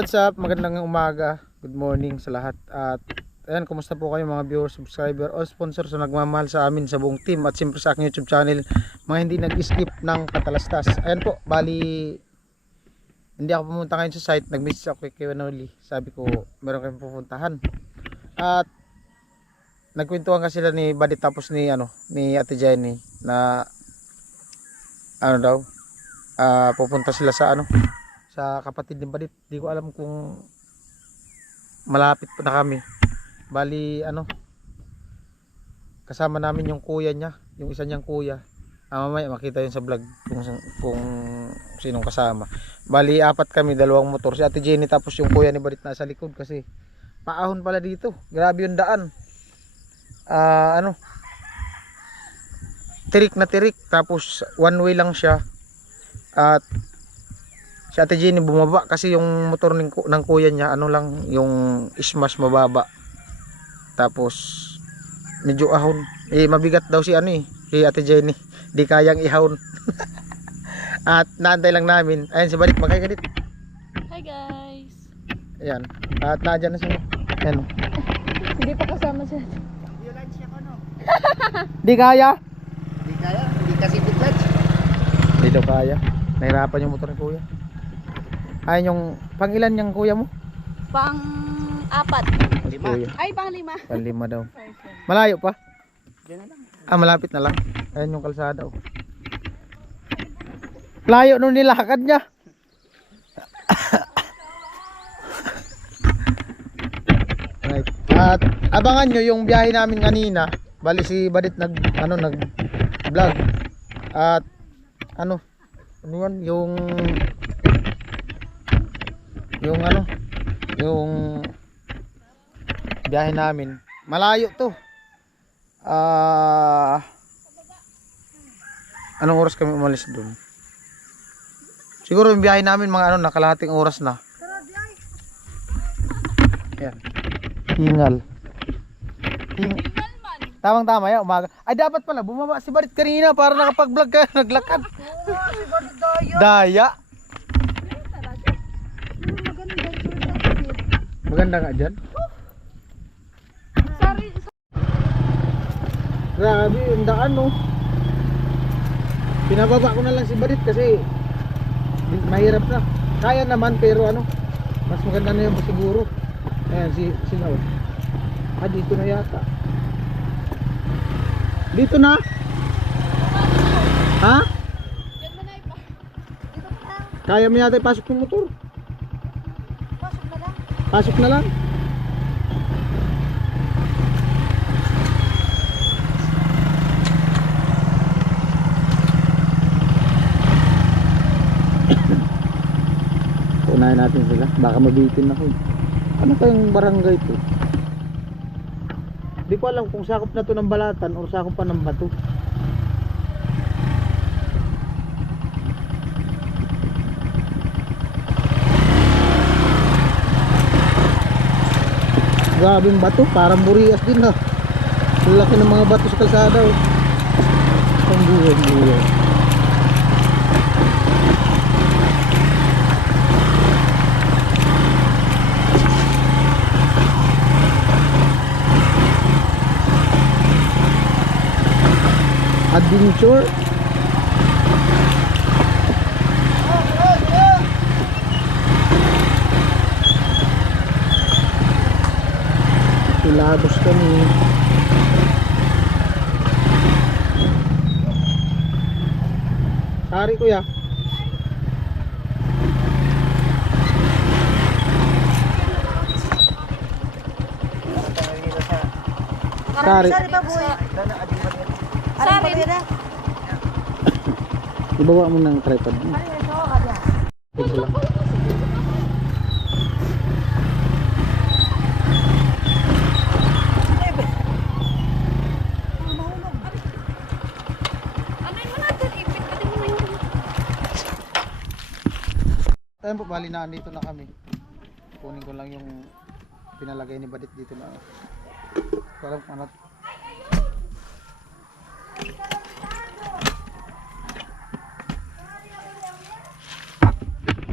what's up? Magandang umaga. Good morning sa lahat. At ayan, kumusta po kayo mga viewers, subscriber o sponsors na nagmamahal sa amin, sa buong team at siyempre sa aking YouTube channel, mga hindi nag-skip ng katalastas. Ayan po, bali hindi ako pumunta ngayon sa site. Nag-message ako kay Wanoli. Sabi ko, meron kayong pupuntahan. At nagkwentuhan kasi sila ni Buddy tapos ni Ate Jenny na pupunta sila sa sa kapatid ni Badit. Di ko alam kung malapit pa na kami. Bali kasama namin yung kuya niya, yung isa niyang kuya. Mamaya makita yun sa vlog kung sinong kasama. Bali 4 kami, 2 motor, si Ate Jenny tapos yung kuya ni Badit nasa likod kasi paahon pala dito. Grabe yung daan. Tirik na tirik, tapos one way lang siya. At si Ate Jenny bumaba kasi yung motor ng kuya niya yung smash mababa, tapos medyo ahon, mabigat daw si si Ate Jenny, di kayang ihawon. At naantay lang namin. Ayan si Balik, makikalit. Hi guys. Ayan, at nadyan na siya. Ayan. Hindi pa kasama siya. Lunch ako Di kaya? Hindi kaya, hindi kasi good lunch. Di daw kaya, nahirapan yung motor ng kuya. Ayun yung pangilan niyang kuya mo? Pang-4. Lima. Kuya. Ay, pang-5. Pang-5 daw. Malayo pa? Diyan na lang. Malapit na lang. Ayan yung kalsada. Layo nung nilakad niya. Right. At abangan nyo yung biyahe namin kanina. Bali si Badit nag vlog. At yung biyahe namin. Malayo to. Anong oras kami umalis doon? Siguro yung biyahe namin mga nakalahating oras na. Ayan. Hingal. Tamang tama ya, umaga. Ay dapat pala bumaba si Barit kanina para nakapag-vlog ka, naglakad. Si Barit Daya. Daya. Maganda nga dyan. Sorry. Grabe yung daan Pinababa ko na lang si Barit kasi mahirap na. Kaya naman pero mas maganda na yung siguro. Ayan si Now. Dito na yata. Dito na? Ha? Diyan mo na ipa. Dito mo na. Kaya mo yata ipasok yung motor. Pasok na lang. Pasok na lang. Unahin natin sila. Baka mabitin ako. Ano kayang barangay to? Di ko alam kung sakop na to ng Balatan o sakop pa ng Bato. Grabing bato, parang Burias din ha. Laki ng mga bato sa kalsada Ang buhay. Adventure. Ilabos kami. Sari kuya. Sari. Sari pa boy. Sorry. Ibawa mo ng tripod. Ito lang. Ayan po, bali na andito na kami. Kunin ko lang yung pinalagay ni Badit dito na. Parang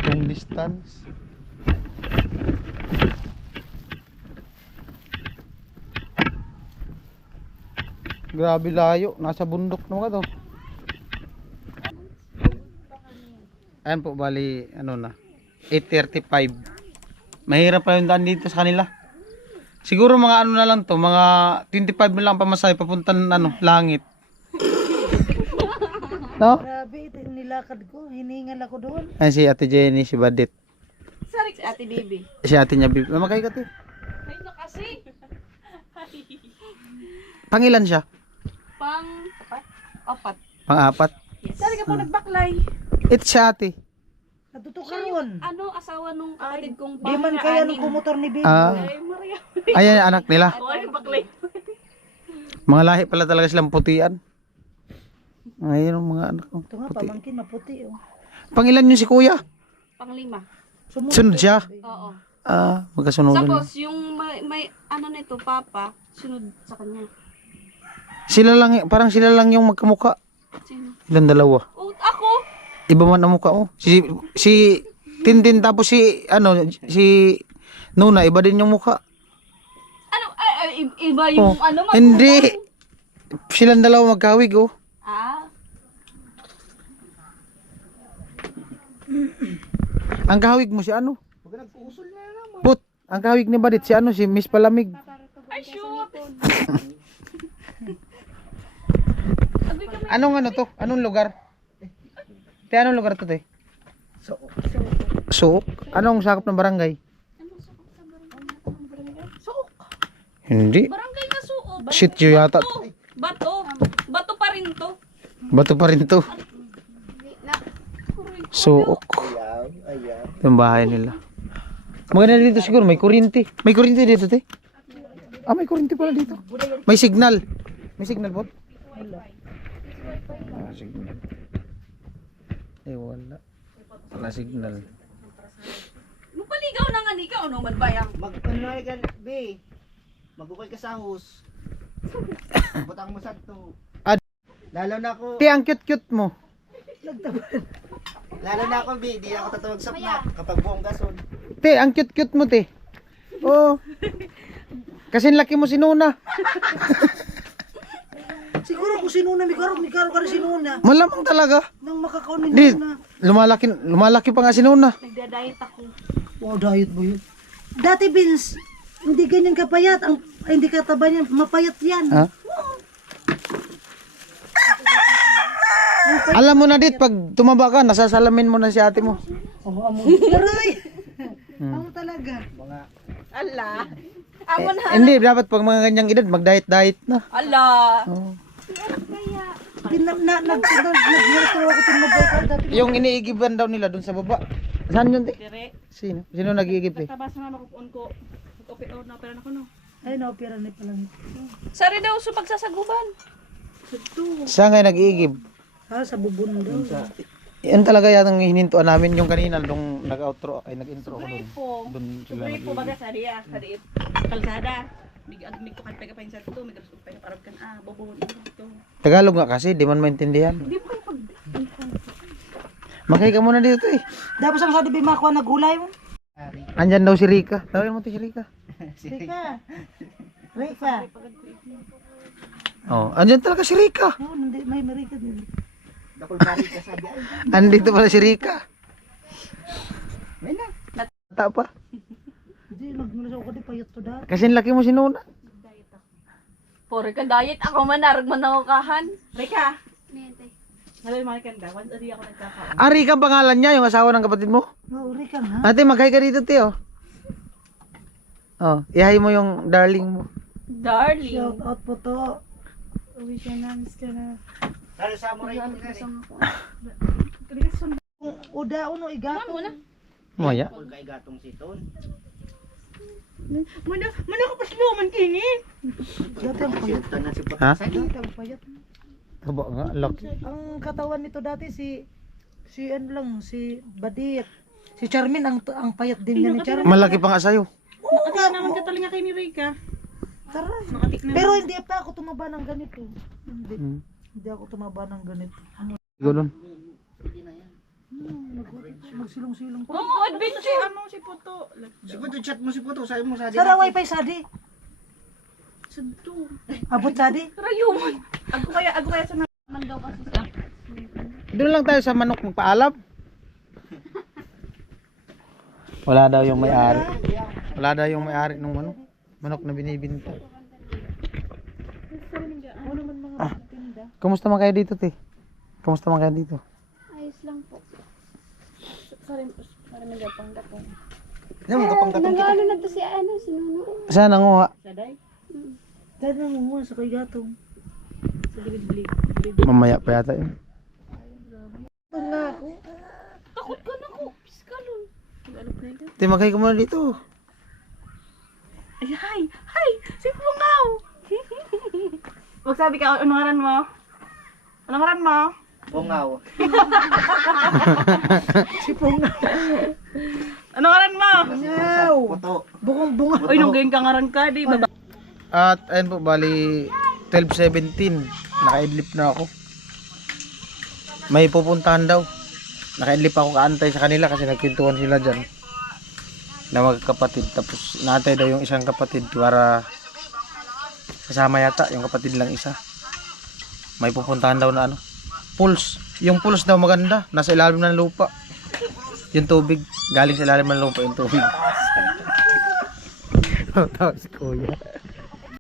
long distance. Grabe layo. Nasa bundok na mga to. Ayan po, bali, ano na. 8:35. Mahirap pa yung daan dito sa kanila. Siguro mga ano na lang to, mga 25 na lang pamasahe papuntan ano, langit. No? Grabe, ito yung nilakad ko. Hiningal ako doon. Ayan si Ate Jenny, si Badit. Si Ate Bibi. Si Ate niya, Bib. Makay ka, te. Ay, no kasi. Pangilan siya? Apat. Pang-apat. Sari ka po nagbaklay. It's si Ate. Natuto ka ron. Ano, asawa nung kapatid kong Di man kaya nung kumotor ni Bibi. Ay, Maria. Ayan, anak nila. Ay, baklay. Mga lahi pala talaga silang putian. Ayun ang mga anak ko. Ito nga, Puti. pamangkin, maputi. Oh. Pangilan yung si kuya? Panglima. Sunod siya? Oo. Magkasunugan na. Tapos, yung may ano nito, papa, sunod sa kanya. Sila lang, parang sila lang yung magkamuka. Sino? Ilan dalawa? Oh, ako. Iba man ang mukha mo. Si Tintin tapos si Nuna, iba din yung mukha. Ano, iba yung Oh, ano, hindi. Silang dalawa magkawig, oh. Ah, Ang kahawig mo si ano? Put, ang kahawig ni Badit si ano, si Miss Palamig. ay, shoot. Anong ano to? Anong lugar? Te, anong lugar to, te? Suok. Anong sakop ng barangay? Suok. Hindi. Barangay nga suo. Sityo yata. Bato. Bato pa rin to. Bato pa rin to. Suok. Yung bahay nila. Maganda dito siguro, may kuryente. May kuryente dito, te? May kuryente pala dito. May signal. May signal po? Signal. Wala. Wala signal. Mupaligaw na nga ni ka, ano magbayang. Mag-unay ka, be. Magukay ka sa hus. Butang mo sa to. Ad- Lalo na ako, Te, ang cute-cute mo. lalo na ako, be. Di ako tatawag sa pnak kapag buong gason. Te, ang cute-cute mo, te. Oo. Kasi laki mo si Nuna. Siguro kung sinuna, may karo ka rin sinuna. Malamang talaga. Nang makakaon ni Di, Nuna. lumalaki pa nga si Nuna. Nagda-diet ako. Wow, diet mo yun. Dati, Vince, hindi ganyan kapayat. Hindi kataba niyan, mapayat yan. Ha? Alam mo na dit, pag tumaba ka, nasasalamin mo na si ate mo. Oh, amo. Aray! Amo talaga. Ala. Amo na. Hindi, dapat pag mga ganyang edad, mag-diet-diet na. Ala. Oo. Nag-nurse ako tumabay ka dati. Yung iniigiban daw nila dun sa baba. Saan yun, te? Dire. Sino? Sino nag-iigib, te? Tabas na makukuon ko. Mag-opera na opera na ko no. Ay, naopera na pala. Sari daw sa pagsasaguban. Saan kayo nag-iigib? Sa bubon daw. Yan talaga yatang hinintuan namin yung kanina nung nag-outro, ay nag-intro ako dun. Bripo. Dun sila Bripo nag-iigib. baga sa diya. Sa diit. Kalsada. Mig ko kan pega pa sa to. Mig ko pega parab kan bobo dito. Tagalog nga kasi, di man maintindihan. Hindi mo kayo pag... Makay ka muna dito, te. Dapat sa sabi makuha na gulay mo. Andyan daw si Rika. Tawagin mo, te, si Rika. Rika. Rika. Oh, andyan talaga si Rika. No, hindi may Rika din. Andito pala si Rika. May na. Bata pa. Hindi, nagnulis ako di payat to dati. Kasi laki mo si Nuna. Pore ka diet. Ako man narag man ako kahan. Rika. Halay mga kanda. Once a day ako nagkakaon. Ah, Rika pangalan niya, yung asawa ng kapatid mo. No, Rika na. Ate, maghay ka dito, te, oh. Oh, ihay mo yung darling mo. Darling. Shout out po to. Uwi ka na, miss ka na. Lalo sa mo rin. Uda, uno, igato. Maya. Kung kay gatong siton. Mana ko pas luman kini. Dati ang payat. Tanan si Ha? Dati ang payat. Kaba nga, laki. Ang katawan nito dati si ano lang, si Badir. Si Charmin ang payat din niya ni Charmin. Malaki pa nga sa'yo. Oo nga, Naman katalinga kay ni Rika. tara. Nakatik na. Pero hindi pa ako tumaba ng ganito. Hindi. Hmm. Hindi ako tumaba ng ganito. Ikaw dun. Magsilong-silong pa. Oo, adventure. Ano si Puto? Si Puto, chat mo si Puto. Sabi mo sa Sara wifi sadi. Sunto. Abot daddy. Rayumon. Ako kaya sa naman daw kasi sa. Doon lang tayo sa manok magpaalam. Wala daw yung may-ari. Wala daw yung may-ari ng manok na binibinta. Kumusta man kayo dito, te? Kumusta man kayo dito? Ayos lang po. Sorry, magapang dapang. Yan, magkapang-kapang kita. Nag-ano na to si Nuno. Saan nanguha? Saday? Daddy na muna sa kay gatong. Sa gilid-gilid. Mamaya pa yata yun. Nga ako. Takot ka na ko. Piskalon. Mag-alok na ito. Te, magkay ka muna dito. Ay, hi! Si Pungaw! Magsabi ka, anong ngaran mo? Anong ngaran mo? Bungaw. Si Pungaw. Anong ngaran mo? Pungaw. Puto. Bukong bunga. Uy, nung ganyan ka ngaran ka, di ba? At ayun po, bali 12:17. Naka-idlip na ako. May pupuntahan daw. Naka-idlip ako kaantay sa kanila kasi nagkwentuhan sila dyan. Na magkapatid. Tapos naantay daw yung isang kapatid para kasama yata yung kapatid lang isa. May pupuntahan daw na pools. Yung pools daw maganda. Nasa ilalim ng lupa. Yung tubig. Galing sa ilalim ng lupa yung tubig. Tapos kuya.